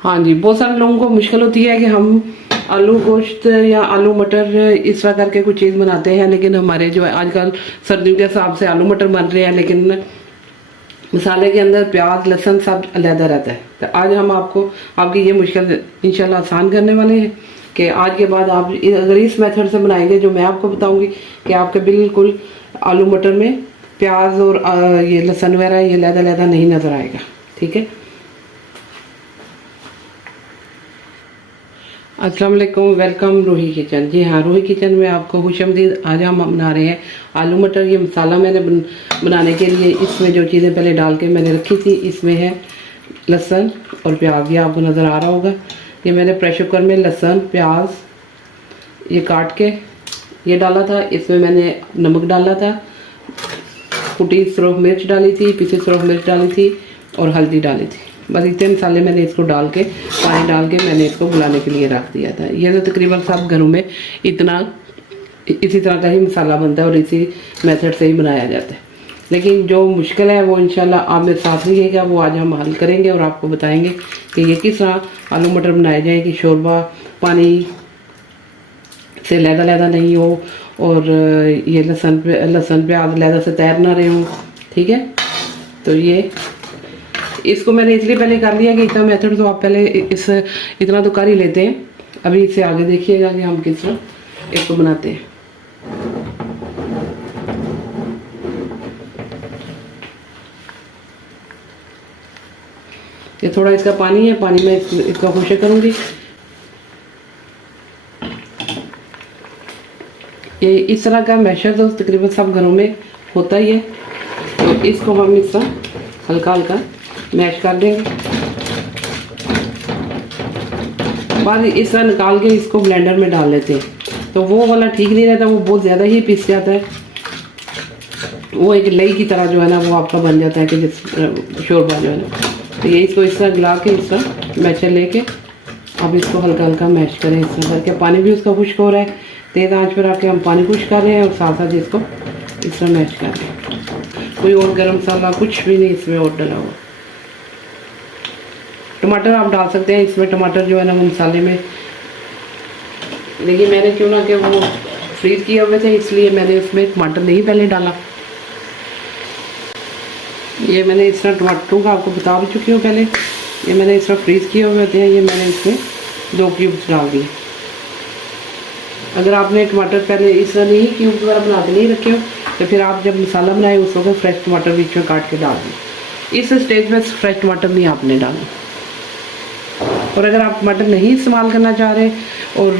हाँ जी, बहुत सारे लोगों को मुश्किल होती है कि हम आलू गोश्त या आलू मटर इस तरह करके कुछ चीज़ बनाते हैं, लेकिन हमारे जो है आजकल सर्दियों के हिसाब से आलू मटर बन रहे हैं, लेकिन मसाले के अंदर प्याज लहसुन सब अलहदा रहता है। तो आज हम आपकी ये मुश्किल इंशाल्लाह आसान करने वाले हैं कि आज के बाद आप अगर इस मेथड से बनाएंगे जो मैं आपको बताऊंगी कि आपके बिल्कुल आलू मटर में प्याज और ये लहसुन वगैरह ये अलहदा अलहदा नहीं नज़र आएगा। ठीक है, अस्सलाम वालेकुम, वेलकम रूही किचन। जी हाँ, रूही किचन में आपको खुशआमदीद। आज हम बना रहे हैं आलू मटर। ये मसाला मैंने बनाने के लिए इसमें जो चीज़ें पहले डाल के मैंने रखी थी, इसमें है लहसुन और प्याज, ये आपको नज़र आ रहा होगा। ये मैंने प्रेशर कुकर में लहसुन प्याज ये काट के ये डाला था। इसमें मैंने नमक डाला था, कुटी सुरख मिर्च डाली थी, पिसी सुरख मिर्च डाली थी और हल्दी डाली थी। बस इतने मसाले मैंने इसको डाल के पानी डाल के मैंने इसको बुलाने के लिए रख दिया था। ये तो तकरीबन सब घरों में इसी तरह का ही मसाला बनता है और इसी मेथड से ही बनाया जाता है। लेकिन जो मुश्किल है वो इंशाल्लाह आप मेरे साथ रहिएगा, वो आज हम हल करेंगे और आपको बताएंगे कि ये किस तरह आलू मटर बनाए जाए कि शोरबा पानी से लहदा लहदा नहीं हो और ये लहसुन प्याज लहदा से तैर ना रहे हों। ठीक है, तो ये इसको मैंने इसलिए पहले कर लिया कि इतना मेथड तो आप पहले इतना तो कर ही लेते हैं। अभी इससे आगे देखिएगा कि हम किस तरह इसको बनाते हैं। ये थोड़ा इसका पानी है, पानी में इसका खुशक करूँगी। ये इस तरह का मैशर तो तकरीबन सब घरों में होता ही है, तो इसको हम इस तरह हल्का हल्का मैश कर देंगे। बाद इस तरह निकाल के इसको ब्लेंडर में डाल लेते हैं, तो वो वाला ठीक नहीं रहता, वो बहुत ज़्यादा ही पिस जाता है। वो एक लई की तरह जो है ना वो आपका बन जाता है कि जिस शोरबा जो है ना। तो ये इसको इस तरह गला के इस तरह मैशर लेके अब इसको हल्का हल्का मैश करें। इस तरह करके पानी भी उसका खुश्क हो रहा है, तेज़ आंच पर आके हम पानी खुश्क कर रहे हैं और साथ साथ इसको इस तरह मैश कर रहे हैं। कोई और गरम मसाला कुछ भी नहीं इसमें और डला हुआ। टमाटर आप डाल सकते हैं इसमें, टमाटर जो है ना वो मसाले में, लेकिन मैंने क्यों ना कि वो फ्रीज़ किए हुए थे इसलिए मैंने इसमें टमाटर नहीं पहले डाला। ये मैंने इस तरह टमाटरों का आपको बता भी चुकी हूँ पहले। ये मैंने इस तरह फ्रीज़ किए हुए होते हैं, ये मैंने इसमें 2 क्यूब्स डाल दिए। अगर आपने टमाटर पहले इस तरह नहीं क्यूब्स वगैरह बना के नहीं रखे हो तो फिर आप जब मसाला बनाए उस वक्त फ्रेश टमाटर बीच में काट के डाल दें। इस स्टेज में फ्रेश टमाटर नहीं आपने डालना। और अगर आप टमाटर नहीं इस्तेमाल करना चाह रहे और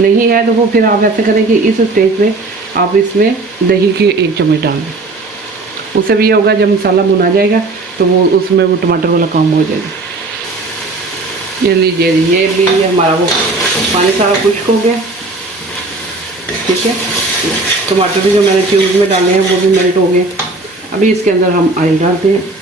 नहीं है तो वो फिर आप ऐसे करें कि इस स्टेज में आप इसमें दही के 1 चम्मच डाल दें। उससे भी ये होगा जब मसाला भुना जाएगा तो वो उसमें वो टमाटर वाला काम हो जाएगा। ये लीजिए, ये भी हमारा वो पानी सारा खुश्क हो गया। ठीक है, टमाटर भी जो मैंने क्यूब में डाले हैं वो भी मेल्ट हो गए। अभी इसके अंदर हम ऑयल डालते हैं।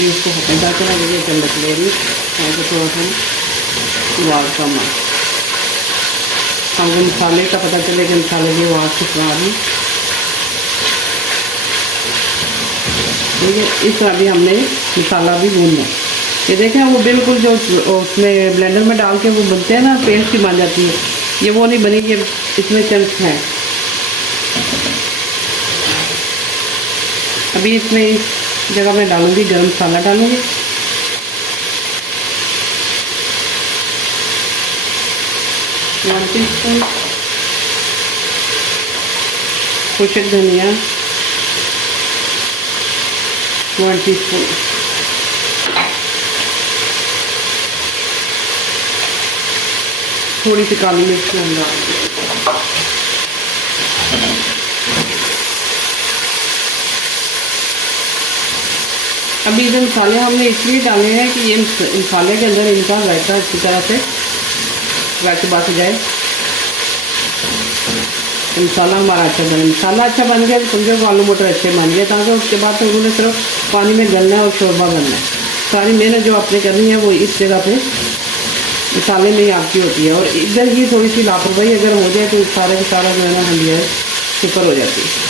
इसको हटा कर आगे चम्मच ले रही तो थोड़ा सा आवाज़ कम आ, हमको मसाले का पता चले कि मसाले की आवाज़ किस तरह आ रही। ठीक है, इस तरह भी हमने मसाला भी भूनना। ये देखें वो बिल्कुल जो उसमें ब्लेंडर में डाल के वो बनते हैं ना पेस्ट ही बन जाती है, ये वो नहीं बनी, ये इसमें चंक्स हैं। अभी इसमें इस जगह मैं डालूंगी गरम मसाला डालूंगी। कुछ धनिया 1 टीस्पून, थोड़ी सी काली मिर्च डाल। अभी ये मसाले हमने इसलिए डाले हैं कि ये मसाले के अंदर इनका जायका अच्छी तरह से बस जाए। मसाला हमारा अच्छा बने, मसाला अच्छा बन गया तो समझो कि आलू मटर अच्छे बन गए। ताकि उसके बाद तो उन्होंने सिर्फ पानी में गलना है और शोरबा बनना है। सारी मेहनत जो आपने करनी है वो इस जगह पे मसाले में ही आपकी होती है। और इधर ही थोड़ी सी लापरवाही अगर हो जाए तो सारा का सारा जो है ना हंडिया सुपर हो जाती है।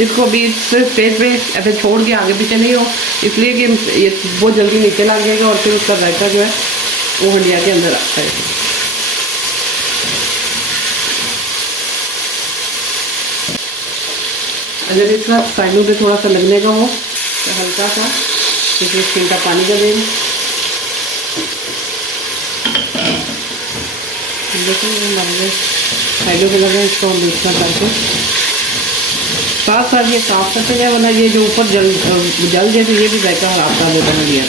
इसको भी इस स्टेज पे ऐसे छोड़ के आगे पीछे नहीं हो, इसलिए कि ये बहुत जल्दी नीचे लग जाएगा और फिर उसका जायका जो है वो हंडिया के अंदर आता है। अगर इसका साइडों पे थोड़ा सा लगने का हो तो हल्का सा इसमें छिलका पानी का देंगे। देखिए हमारे साइडों पे लगे, इसको हम मिक्स करके साथ साथ ये साफ करते जाए, वरना ये जो ऊपर जल जाए तो ये भी जायका खराब कर देता है हंडिया।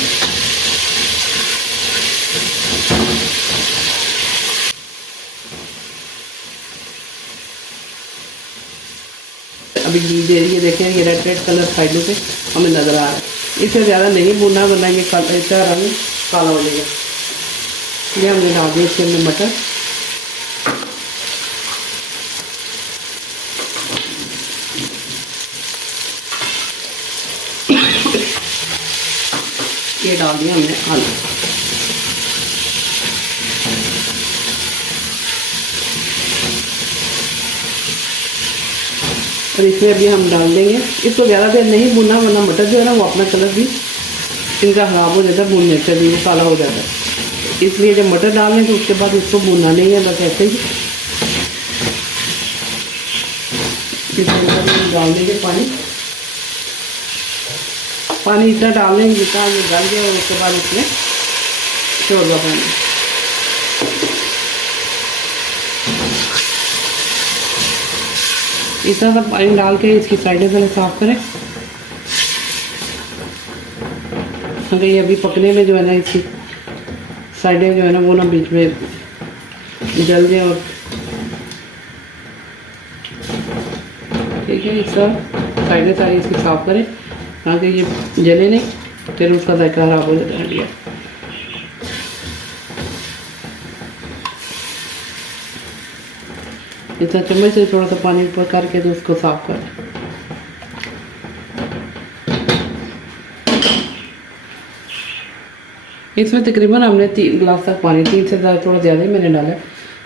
अभी ये देखें ये रेड रेड कलर साइडों पे हमें नज़र आ रहा है। इससे ज़्यादा नहीं भूनना वरना ये इसका रंग काला हो जाएगा। ये हमने डाल दिया इसके अंदर मटर। ये डाल दिया हमने आलू। और इसमें अभी हम डाल देंगे, इसको ज़्यादा देर नहीं भूनना वरना मटर जो है ना वो अपना कलर भी इनका ख़राब हो जाता है, भूनने से भी वो काला हो जाता है। इसलिए जब मटर डालें तो उसके बाद इसको भूनना नहीं है, बस ऐसे ही डाल देंगे पानी। पानी इतना डालेंगे जितना ये गल जाए और उसके बाद इसमें शोरबा पानी। इतना सा पानी डाल के इसकी साइडें पहले साफ करें, क्योंकि ये अभी पकने में जो है ना इसकी साइडें जो है ना वो ना बीच में जल जाए। और ठीक है, इसका साइडें सारी इसकी साफ करें ताकि ये जले नहीं, फिर उसका जायका खराब हो जाता है हंडिया। इतना चम्मच से थोड़ा सा पानी ऊपर करके तो उसको साफ कर। इसमें तकरीबन हमने 3 गिलास तक पानी, 3 से ज़्यादा थोड़ा ज़्यादा ही मैंने डाला है।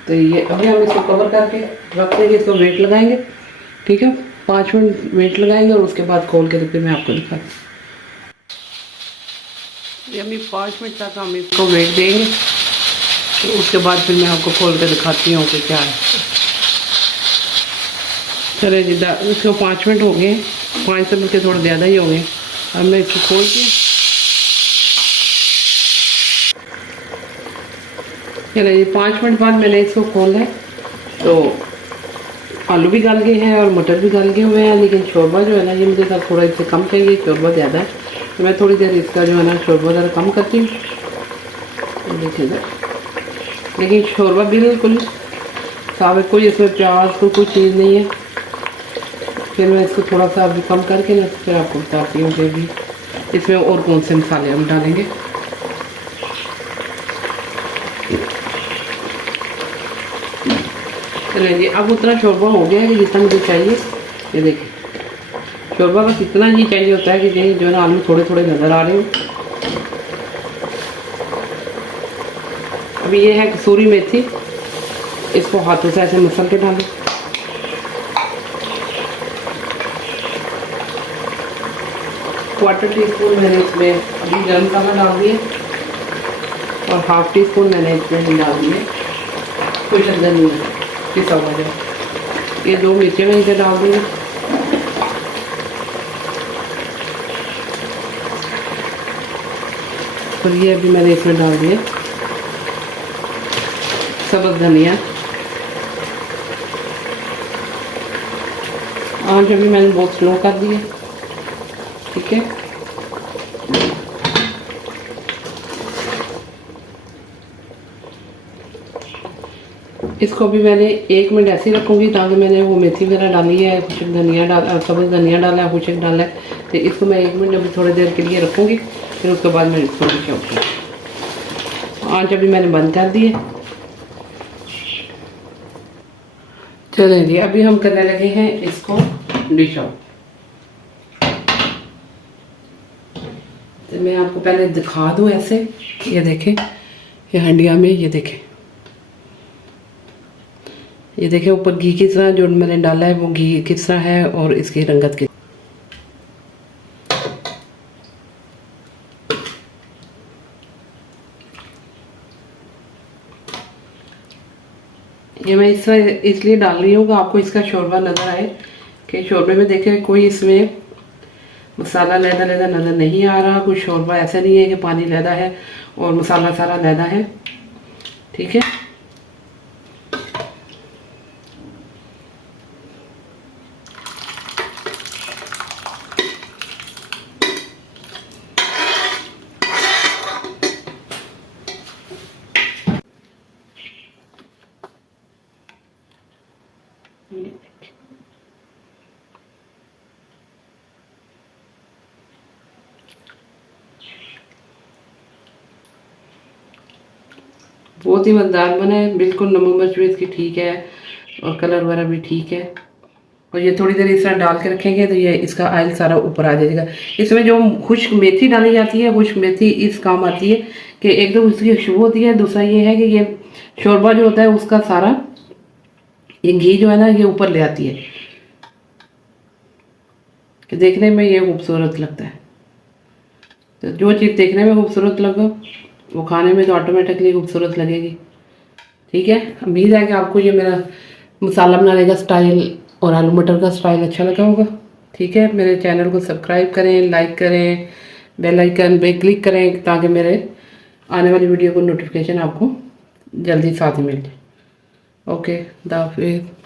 तो ये अभी हम इसको कवर करके रख देंगे, इसको वेट लगाएंगे। ठीक है, 5 मिनट वेट लगाएंगे और उसके बाद खोल के फिर मैं आपको दिखाऊँ। ये अभी 5 मिनट तक हम इसको वेट देंगे, तो उसके बाद फिर मैं आपको खोल के दिखाती हूँ कि क्या है। चले जी, इसको 5 मिनट हो गए, 5 से मिनट थोड़ा ज़्यादा ही हो गए। अब मैं इसको खोल के चले जी 5 मिनट बाद मैंने इसको खोला है, तो आलू भी गल गए हैं और मटर भी गल गए हुए हैं। लेकिन शोरबा जो है ना ये मुझे थोड़ा इससे कम चाहिए, शोरबा ज़्यादा है, तो मैं थोड़ी देर इसका जो है ना शोरबा ज़रा कम करती हूँ। देखिए, लेकिन शोरबा बिल्कुल साफ है, कोई इसमें प्याज कोई चीज़ नहीं है। फिर मैं इसको थोड़ा सा अभी कम करके ना फिर आपको बताती हूँ कि अभी इसमें और कौन से मसाले हम डालेंगे। चलिए जी, अब उतना शोरबा हो गया है कि जितना मुझे चाहिए। ये देखिए, शोरबा बस इतना ही चाहिए होता है कि कहीं जो है ना आलू थोड़े थोड़े नज़र आ रहे हो। अभी ये है कसूरी मेथी, इसको हाथों से ऐसे मसल के डालें। क्वार्टर टी स्पून मैंने इसमें अभी गरम मसाला डाल दिए और 1/2 टी स्पून मैंने इसमें डाल दिए कुछ अंदर नहीं है पिसा हुआ जो। ये 2 मिर्चें मैं इसे डाल दूँगी। और ये अभी मैंने इसमें डाल दिया सब्ज़ धनिया। आँच अभी मैंने बहुत स्लो कर दिया। ठीक है, इसको भी मैंने 1 मिनट ऐसे ही रखूँगी ताकि मैंने वो मेथी वगैरह डाली है, कुछ धनिया डाल, सब्ज़ धनिया डाला है, कुछ डाला है, तो इसको मैं 1 मिनट अभी थोड़ी देर के लिए रखूँगी। फिर उसके बाद मैं इसको आँच अभी मैंने बंद कर दी है। चलें जी, अभी हम करने लगे हैं इसको डिश आउट। तो मैं आपको पहले दिखा दूं ऐसे, ये देखें, ये हंडिया में ये देखें ऊपर घी किस तरह जो मैंने डाला है वो घी किस तरह है और इसकी रंगत की। ये मैं इसलिए डाल रही हूँ कि आपको इसका शोरबा नज़र आए, कि शोरबे में देखें कोई इसमें मसाला लैदा लैदा नज़र नहीं आ रहा, कोई शोरबा ऐसा नहीं है कि पानी लैदा है और मसाला सारा लैदा है। ठीक है, बहुत ही मज़ेदार बना है, बिल्कुल नमक मिर्च भी इसकी ठीक है और कलर वगैरह भी ठीक है। और ये थोड़ी देर इस तरह डाल के रखेंगे तो ये इसका ऑयल सारा ऊपर आ जाएगा। इसमें जो खुश्क मेथी डाली जाती है, खुश्क मेथी इस काम आती है कि एक तो उसकी खुशबू होती है, दूसरा ये है कि ये शोरबा जो होता है उसका सारा ये घी जो है ना ये ऊपर ले आती है, कि देखने में ये खूबसूरत लगता है। तो जो चीज़ देखने में खूबसूरत लगे वो खाने में तो ऑटोमेटिकली खूबसूरत लगेगी। ठीक है, उम्मीद है कि आपको ये मेरा मसाला बनाने का स्टाइल और आलू मटर का स्टाइल अच्छा लगा होगा। ठीक है, मेरे चैनल को सब्सक्राइब करें, लाइक करें, बेल आइकन पे क्लिक करें ताकि मेरे आने वाली वीडियो को नोटिफिकेशन आपको जल्दी साथ ही मिल जाए। ओके, खुदा हाफिज़।